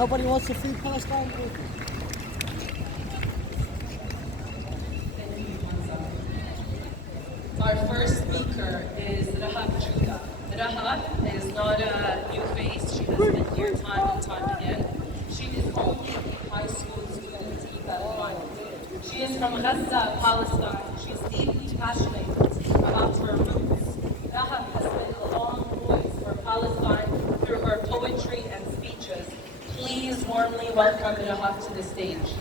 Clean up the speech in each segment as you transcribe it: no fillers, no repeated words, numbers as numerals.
Nobody wants to free Palestine? Our first speaker is Rahab Judah. Rahab is not a new face. She has been here time and time again. She is only a high school student, keep that in mind. She is from Gaza, Palestine. She is deeply passionate about her roots. Rahab has been a long voice for Palestine through her poetry and speeches. Please warmly welcome Rahab to the stage.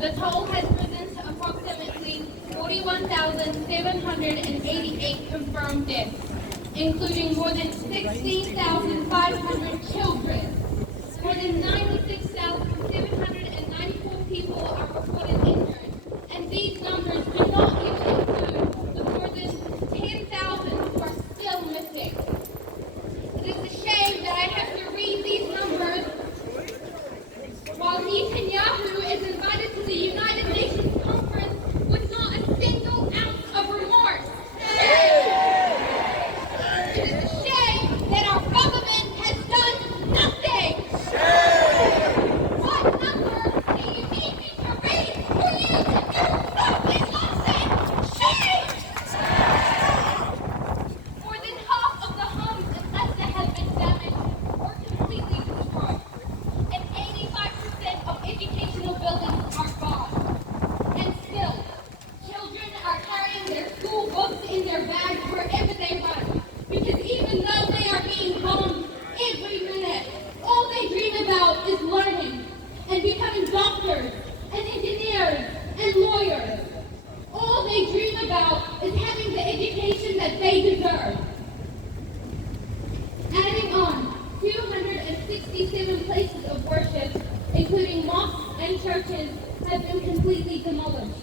The toll has risen to approximately 41,788 confirmed deaths, including more than 16,500 children. More than 96,794 people are reported injured, and these numbers do not even include the more than 10,000 who are still missing. It is a shame that I have to read these numbers while Netanyahu is invited to the United Nations conference with not a single ounce of remorse. It is a shame that our government has done nothing. What number do you need me to read for you to do something nothing? Shame! More than half of the homes in Leicester have been damaged or completely destroyed. And 85% of educational buildings are gone. And still, children are carrying their school books in their bags wherever they run. Because even though they are being bombed every minute, all they dream about is learning and becoming doctors and engineers and lawyers. All they dream about is having the education that they deserve. Adding on, 267 places of worship, including mosques and churches, have been completely demolished.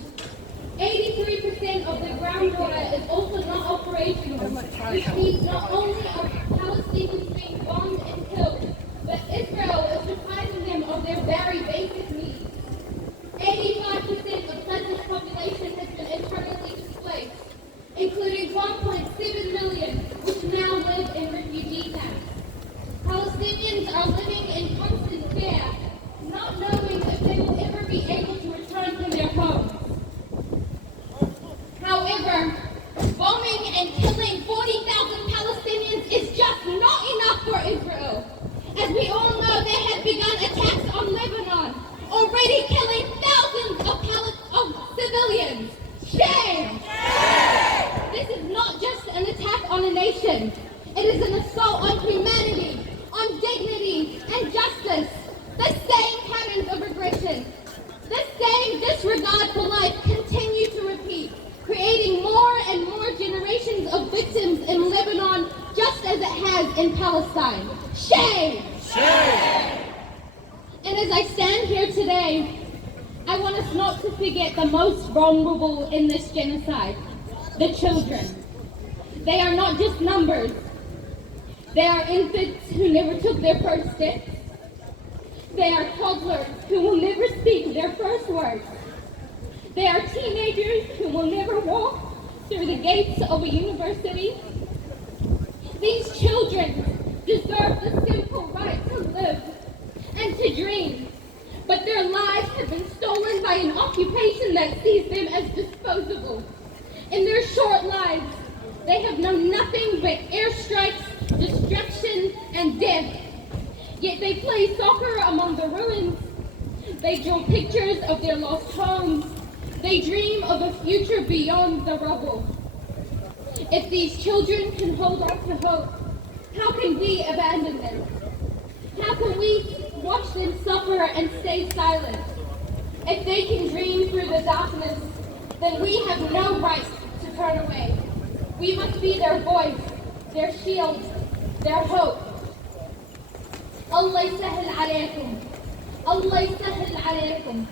83% of the groundwater is also not operational, which means not only are Palestinians being bombed and killed, but Israel is depriving them of their very basic needs. 85% of Gaza's population has been internally displaced, including 1.7 million, which now live in refugee camps. Palestinians are living in constant fear, not knowing if they will ever be able to return to their homes. However, bombing and killing 40,000 Palestinians is just not enough for Israel. As we all know, they have begun attacks on Lebanon, already killing thousands of civilians. Shame! This is not just an attack on a nation. It is an assault on humanity, on dignity and justice. The same patterns of aggression, the same disregard for life continue to repeat, creating more and more generations of victims in Lebanon, just as it has in Palestine. Shame! Shame! And as I stand here today, I want us not to forget the most vulnerable in this genocide, the children. They are not just numbers. They are infants who never took their first steps. They are toddlers who will never speak their first words. They are teenagers who will never walk through the gates of a university. These children deserve the simple right to live and to dream, but their lives have been stolen by an occupation that sees them as disposable. In their short lives, they have known nothing but airstrikes, destruction, and death. Yet they play soccer among the ruins. They draw pictures of their lost homes. They dream of a future beyond the rubble. If these children can hold on to hope, how can we abandon them? How can we watch them suffer and stay silent? If they can dream through the darkness, then we have no right to turn away. We must be their voice, their shield, their hope. الله يسهل عليكم، الله يسهل عليكم.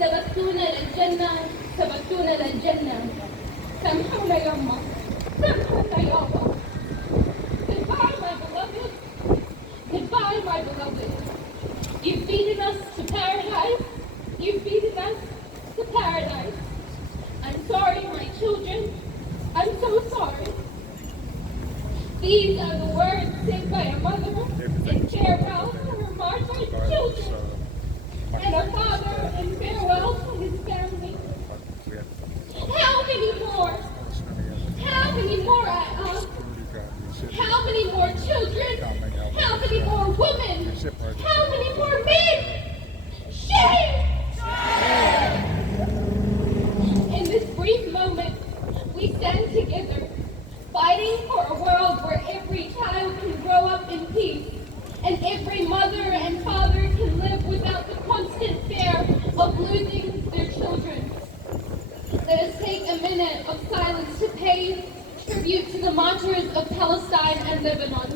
سبقتونا للجنة، سبقتونا للجنة. سامحونا يما، سامحونا يابا. Goodbye, my beloved. Goodbye, my beloved. You've beaten us to paradise. You've beaten us to paradise. I'm sorry, my children. I'm so sorry. These are the words said by a mother in farewell to her martyred children, and a father in farewell to his family. How many more? How many more how many more children? How many more women? How many more men? Shame! In this brief moment, we stand together, fighting for a world where every child can grow up in peace, and every mother and father can live without the constant fear of losing their children. Let us take a minute of silence to pay tribute to the martyrs of Palestine and Lebanon.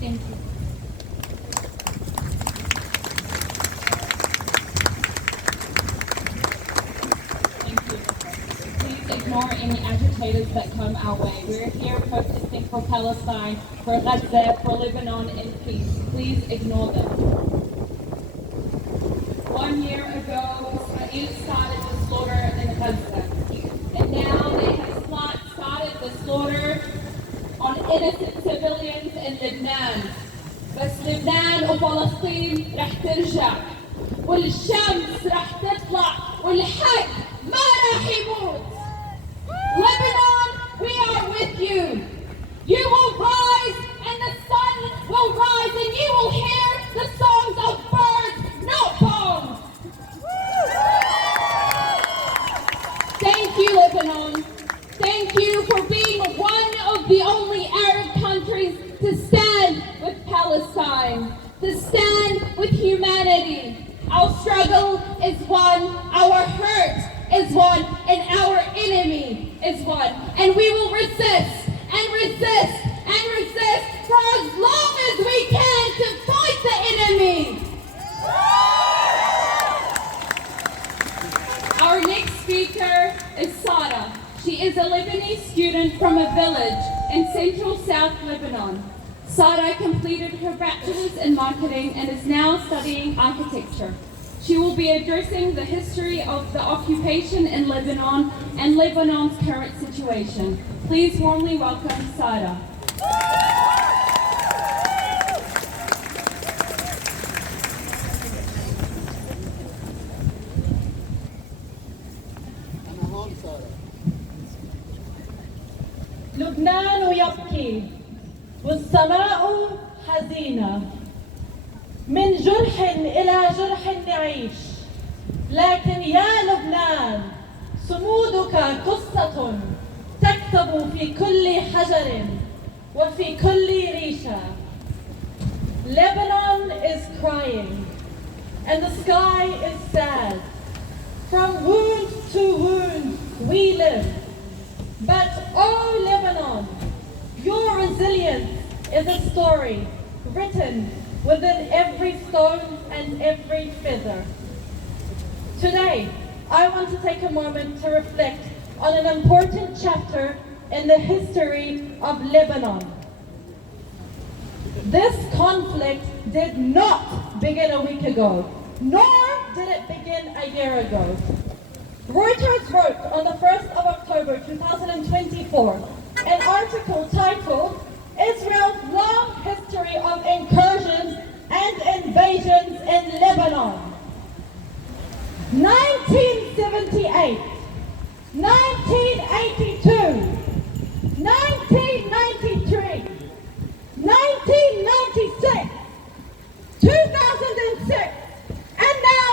Thank you. Thank you. Please ignore any agitators that come our way. We're here protesting for Palestine, for Gaza, for Lebanon in peace. Please ignore them. 1 year ago, Israel started the slaughter in Gaza. And now they have started the slaughter on innocent civilians in Lebanon. بس لبنان وفلسطين رح ترجع والشمس رح تطلع والحق ما رح يموت. Lebanon, we are with you. You will rise and the sun will rise and you will hear the songs of birds, not bombs. Thank you, Lebanon. Thank you for being one of the only Arab countries to stand with Palestine, to stand with humanity. Our struggle is one, our hurt is one, and our enemy is one. And we will resist and resist and resist for as long as we can to fight the enemy. Our next speaker is Sada. She is a Lebanese student from a village in central South Lebanon. Sada completed her bachelor's in marketing and is now studying architecture. She will be addressing the history of the occupation in Lebanon and Lebanon's current situation. Please warmly welcome Sada. لبنان يبكي والسماء حزينة، من جرح إلى جرح نعيش، لكن يا لبنان صمودك قصة تكتب في كل حجر وفي كل ريشة. Lebanon is crying and the sky is sad. From wound to wound we live. But oh Lebanon, your resilience is a story written within every stone and every feather. Today, I want to take a moment to reflect on an important chapter in the history of Lebanon. This conflict did not begin a week ago, nor did it begin a year ago. Reuters wrote on the 1st of October 2024 an article titled Israel's Long History of Incursions and Invasions in Lebanon. 1978, 1982, 1993, 1996, 2006, and now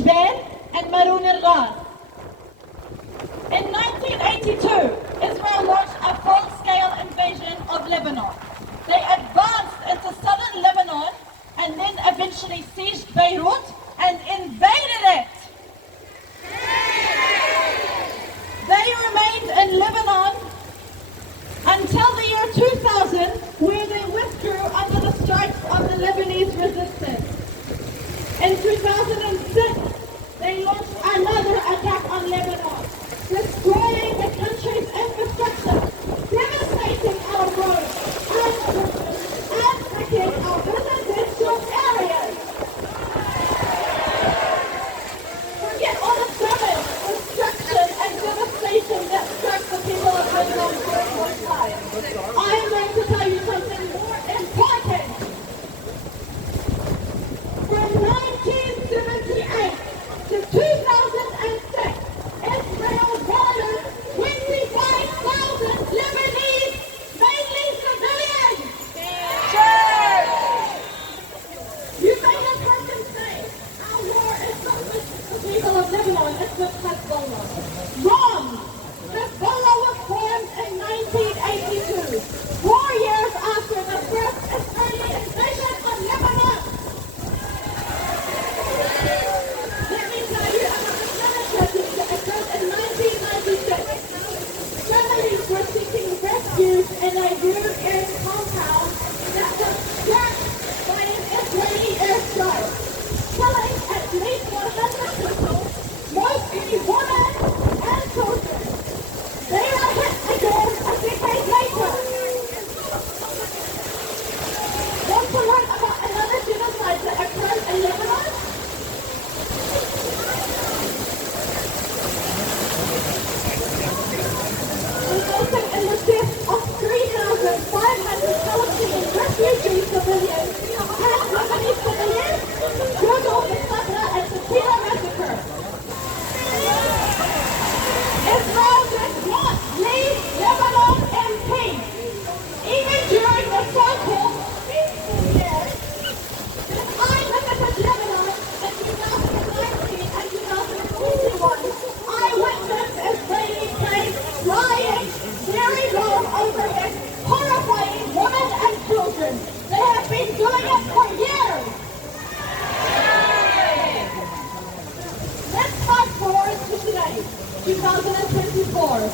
Jbel and Maroun al-Ghar. In 1982, Israel launched a full-scale invasion of Lebanon. They advanced into southern Lebanon and then eventually seized Beirut and invaded it. They remained in Lebanon until the year 2000, where they withdrew under the strikes of the Lebanese resistance. In 2006, they launched another attack on Lebanon, destroying the country's infrastructure, devastating our roads and bridges, and wrecking our residential areas. Forget all the damage, destruction, and devastation that struck the people of Lebanon during this time. I am going to tell you something more important. From 1978 to 2006, Israel murdered 25,000 Lebanese, mainly civilians. You may have heard them say, our war is not with the people of Lebanon, it's with Hezbollah. Wrong! Hezbollah was formed in 1982, 4 years after the first Israeli invasion of Lebanon. Let me tell you about the genocide that occurred in 1996. Families were seeking refuge in a European compound that was struck by an Israeli airstrike, killing at least 100 people, mostly women and children. They were hit again a decade later. Want to learn about another genocide that occurred in Lebanon? Resulting in the death of 3,500 Palestinian refugee civilians and Lebanese civilians due to the Sabra and Satira massacre. Israel did not leave Lebanon in peace, even during the so-called peaceful years. I visited Lebanon in 2019 and 2021. I witnessed Israeli planes flying very low overhead, horrifying women and children. They have been doing it for years. Let's fast forward to today, 2024.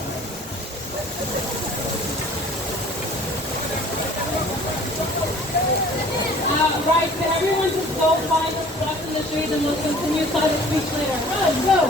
Right, can everyone just go find us stuff in the streets and we'll continue side of speech later. Go!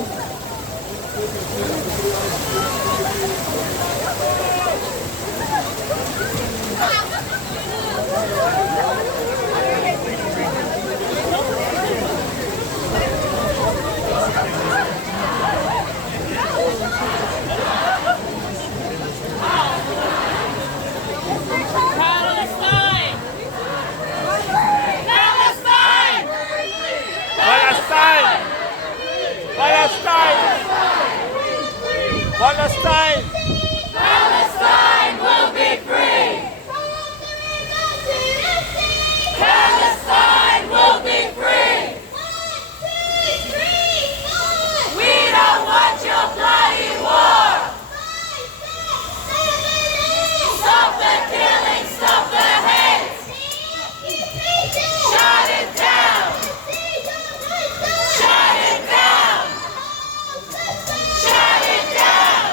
Palestine! Palestine will be free! Palestine will be free! We don't want your bloody war! Stop the killing! Stop the hate! Shut it down! Shut it down! Shut it down!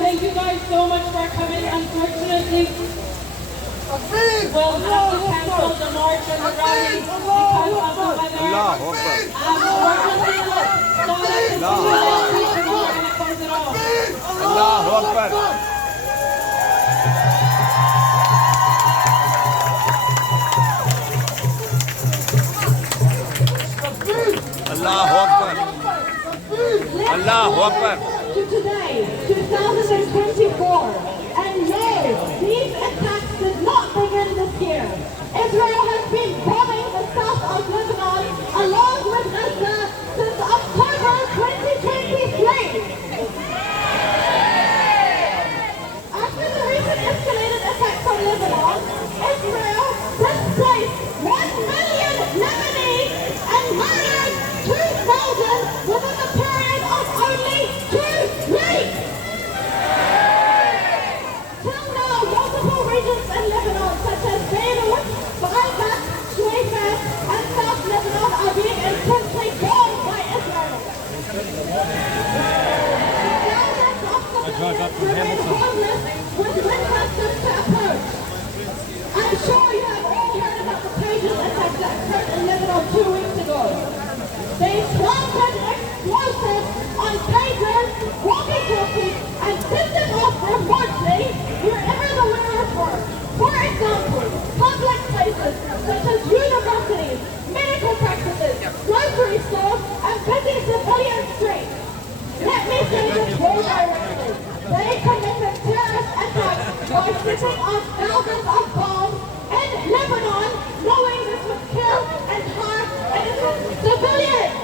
Thank you guys so much for coming. Unfortunately, we'll have to cancel the march and the rally because of the weather. Allahu Akbar. Allahu Akbar. Allahu Akbar. To today, 2024, and no, these attacks did not begin this year. Israel has been bombing the south of Lebanon along with Gaza since October 2023. After the recent escalated attacks on Lebanon, Israel displaced 1 million Lebanese and murdered 2,000 within the period of only 2 weeks. Till now, multiple regions in Lebanon, such as Beirut, Baalbek, Shuaifat, and South Lebanon, are being intensely bombed by Israel. Remain homeless with windmasters to approach. I'm sure you have all heard about the pages attack that occurred in Lebanon 2 weeks ago. They planted explosives on pagers, walkie-talkies, and sent them off remotely wherever the windows were. For example, public places such as universities, medical practices, grocery stores, and busy civilian streets. Let me say this more directly. They committed terrorist attacks by setting off thousands of bombs in Lebanon, knowing this would kill and harm innocent civilians.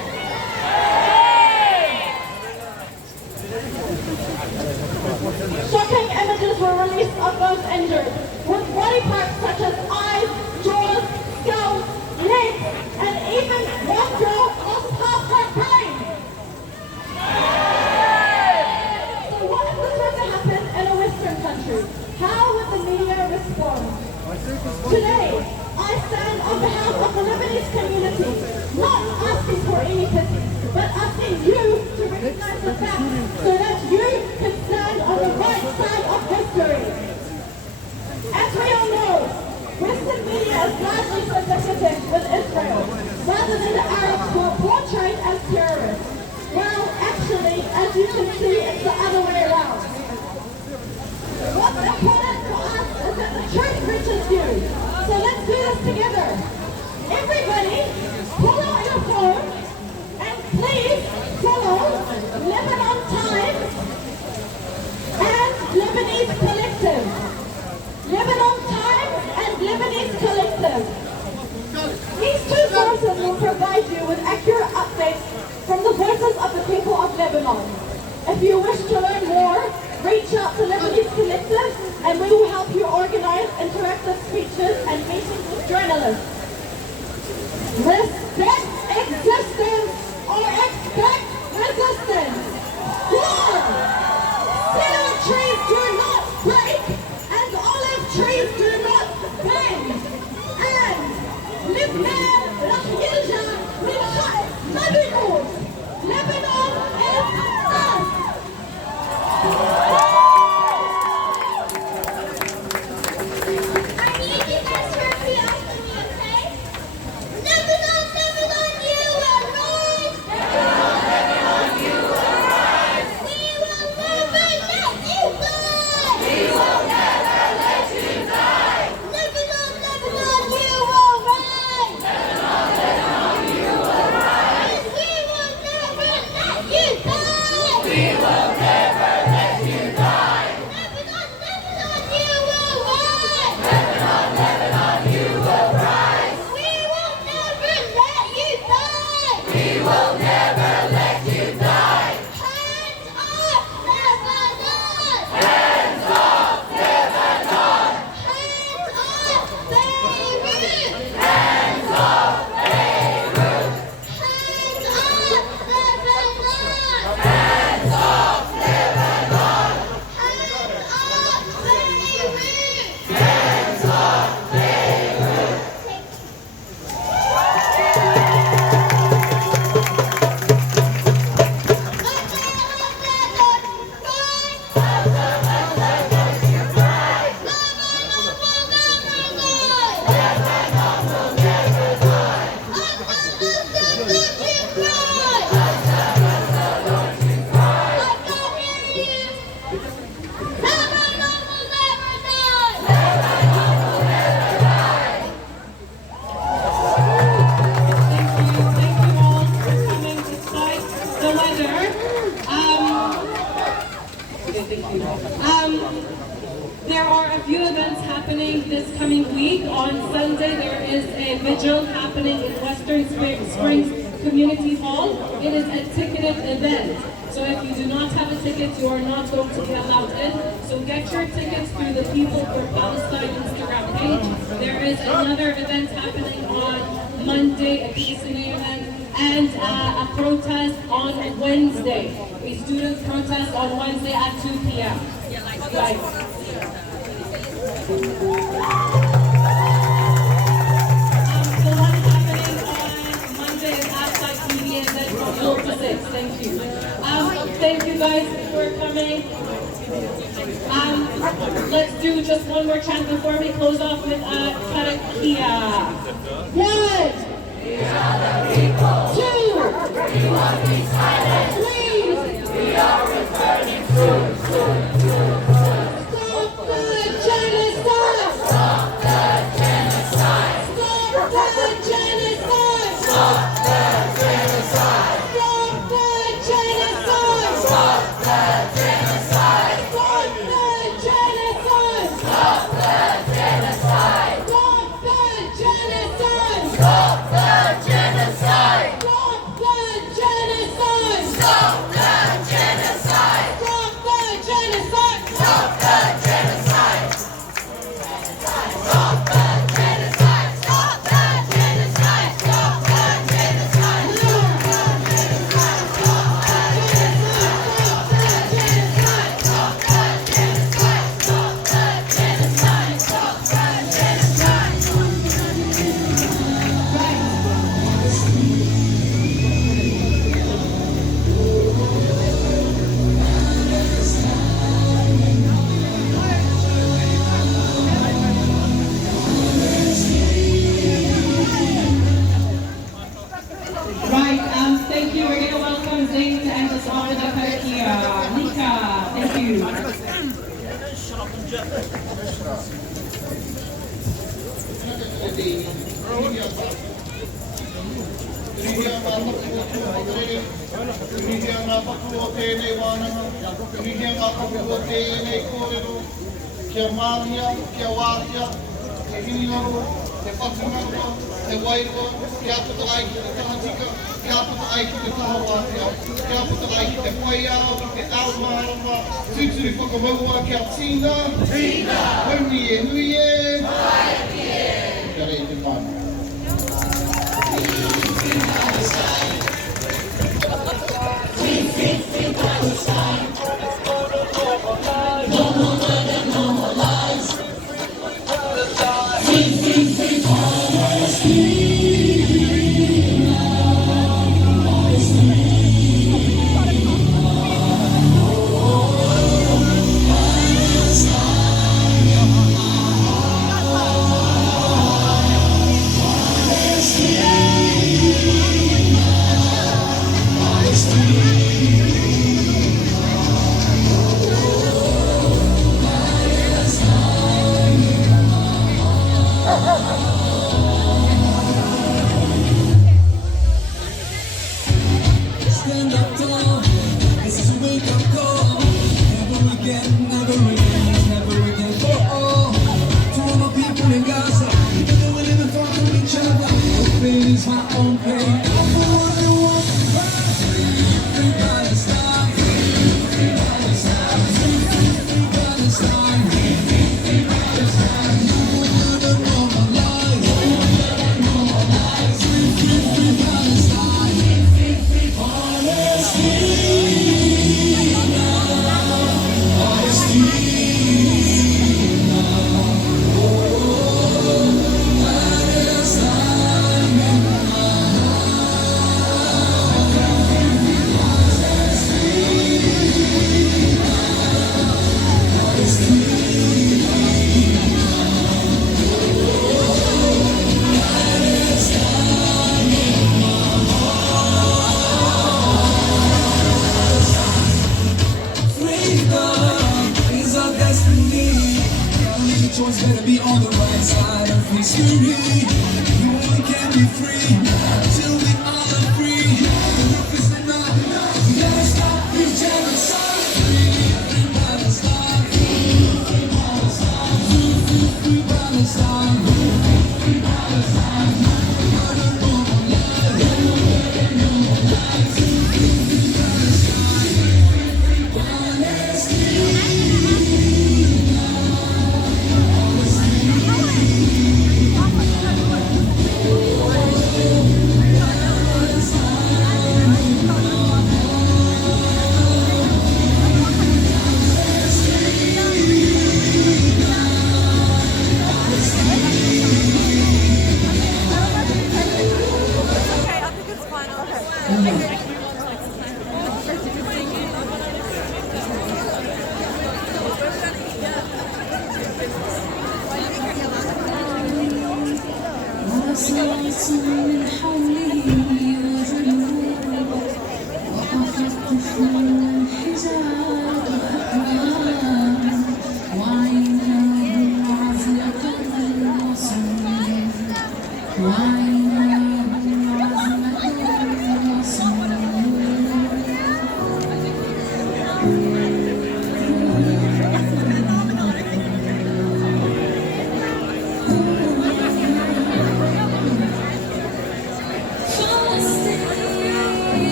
Shocking images were released of those injured, with body parts such as eyes, jaws, skulls, legs, and even one girl lost half her brain. So what if this were to happen in a Western country? How would the media respond? Today, I stand on behalf of the Lebanese community, not asking for any pity, but asking you to recognize the facts so that you can stand on the right side of history. As we all know, Western media is largely sympathetic with Israel, rather than the Arabs who are portrayed as terrorists. Well, actually, as you can see, it's the other way around. What's important to us is that the truth reaches you. So let's do this together. Everybody, pull out your phone and please follow Lebanon Times and Lebanese Collective. Lebanon Times live. These two sources will provide you with accurate updates from the voices of the people of Lebanon. If you wish to learn more, reach out to Lebanese Collective and we will help you organize interactive speeches and meetings with journalists. Respect existence or expect resistance. One, cedar trees do not break and olive trees do not bend. And Lebanon is us. I need you guys to repeat after me, okay? Lebanon, Lebanon, you will rise! Lebanon, Lebanon, you will rise! We will never let you die! We will never let you die! Lebanon, Lebanon, you will rise! Lebanon, Lebanon, you will rise! And we will never let you die! We will never let you die! Lebanon, Lebanon, you will rise! Lebanon, Lebanon, you will rise! We will never let you die! We will never let you die! Hands off, Lebanon! Hands off, Lebanon! Hands off, Beirut! Hands off, Beirut! Hands off, Lebanon! Hands off, Lebanon! Hands off, Beirut! Hands off, Beirut! Thank you all for coming despite the weather. There are a few events happening this coming week. On Sunday, there is a vigil happening in Western Springs Community Hall. It is a ticketed event. So if you do not have a ticket, you are not going to be allowed in. So get your tickets through the People for Palestine Instagram page. There is another event happening on Monday, a peace event, and a protest on Wednesday. A student protest on Wednesday at 2 p.m. Right. The one happening on Monday is outside TV and then from 4 to 6. Thank you. Thank you guys for coming. Let's do just one more chant before we close off with Karakia. 1, we are the people. 2, we want peace silent. 3, we are returning soon. Stop the genocide! Stop the genocide! Stop the genocide! Stop the genocide! Stop the genocide! Stop the genocide! Stop the genocide! Stop the genocide! Stop the genocide! Stop the genocide! Stop the genocide! Stop the genocide! Stop the genocide! Stop the genocide! Stop the genocide! Stop the genocide! Stop the genocide! Right, thank you. We're going to welcome Zane to end us off with the Karakia. Nika, thank you. te hinaro, te whakamanga, te wairua, kia puta ai ki te tahatika, kia puta ai ki te tahawātea, kia puta ai ki te whaiao, ki te aomarama, tūturi whakamaua kia tīna, hui e hui e, kia rei te whānau.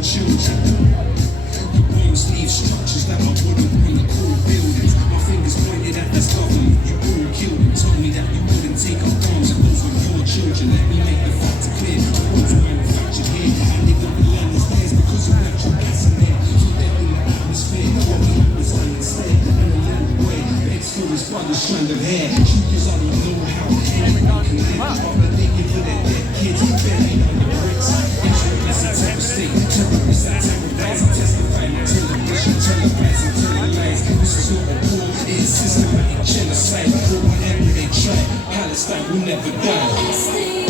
Children. The bombs leave structures that are wooden on the cool buildings. My fingers hair. Troopers only know how anyone can live. But they give for their dead kids, belly on the bricks. Instruments in terror state, terrorists and terrorizing, testifying on television, televising, telling lies. This is what a war is, systematic genocide. For whatever they try, Palestine will never die.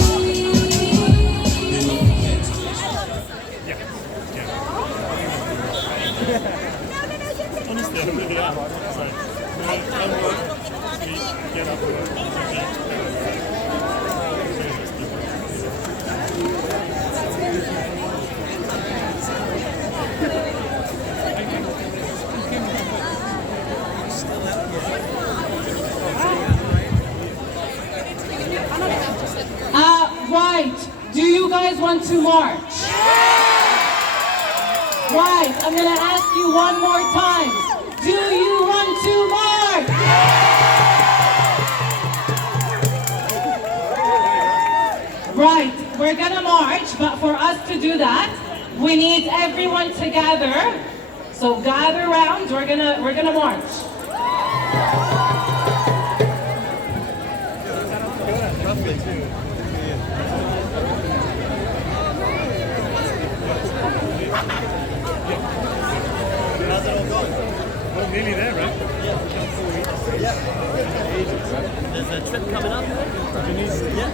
Right. Do you guys want to march? Right. I'm going to ask you one more time. Do you want to march? Right. We're going to march, but for us to do that, we need everyone to gather. So gather around. We're gonna march. We're nearly there, right? Yeah. There's a trip coming up. Tunisia. Yeah.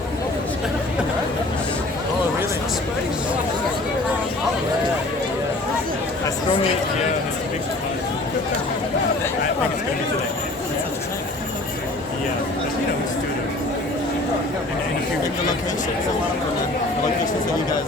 Oh, really? Oh, yeah. I strongly, it's a big surprise. I think it's going to be today. Yeah, but you know, it's students. And if you pick the locations that you guys